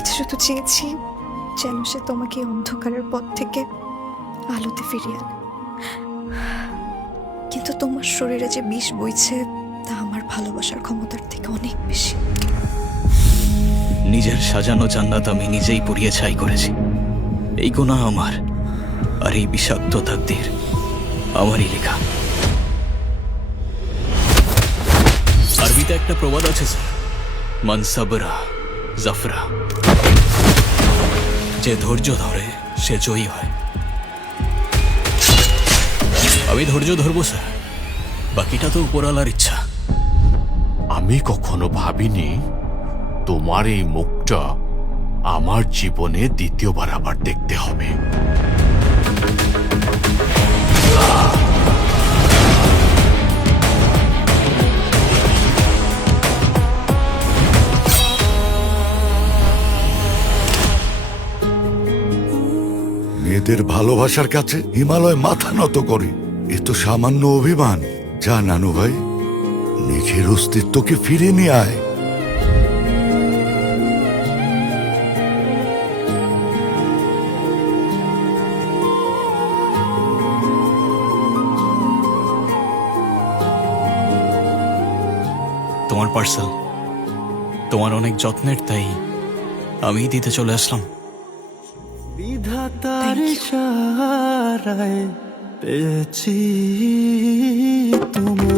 কাছে শুধু চেয়েছি যেন সে তোমাকে এই অন্ধকারের পথ থেকে আলোতে ফিরিয়ে আনে। কিন্তু তোমার শরীরে যে বিষ বইছে তা আমার ভালোবাসার ক্ষমতার থেকে অনেক বেশি। নিজের সাজানো জান্নাত আমি নিজেই পুড়িয়ে ছাই করেছি। এই গুনাহ আমার, আর এই বিষাক্ত তাকদীর আমারই লেখা। আরবিতে একটা প্রবাদ আছে স্যার, মান সাবরা জাফরা, যে ধৈর্য ধরে সে জয়ী হয়। আমি ধৈর্য ধরবো স্যার, বাকিটা তো উপরওয়ালার ইচ্ছা। আমি কখনো ভাবিনি তোমার এই মুখটা আমার জীবনে দ্বিতীয়বার আবার দেখতে হবে। মেয়েদের ভালোবাসার কাছে হিমালয় মাথা নত করে, এ তো সামান্য অভিমান। যা নানু ভাই, নিজের অস্তিত্বকে ফিরে নিয়ে আয়। তোমার পার্সেল তোমার অনেক যত্নের, তাই আমি দিতে চলে আসলাম। বিধাতার ইশারায় পেয়েছি তোমায়।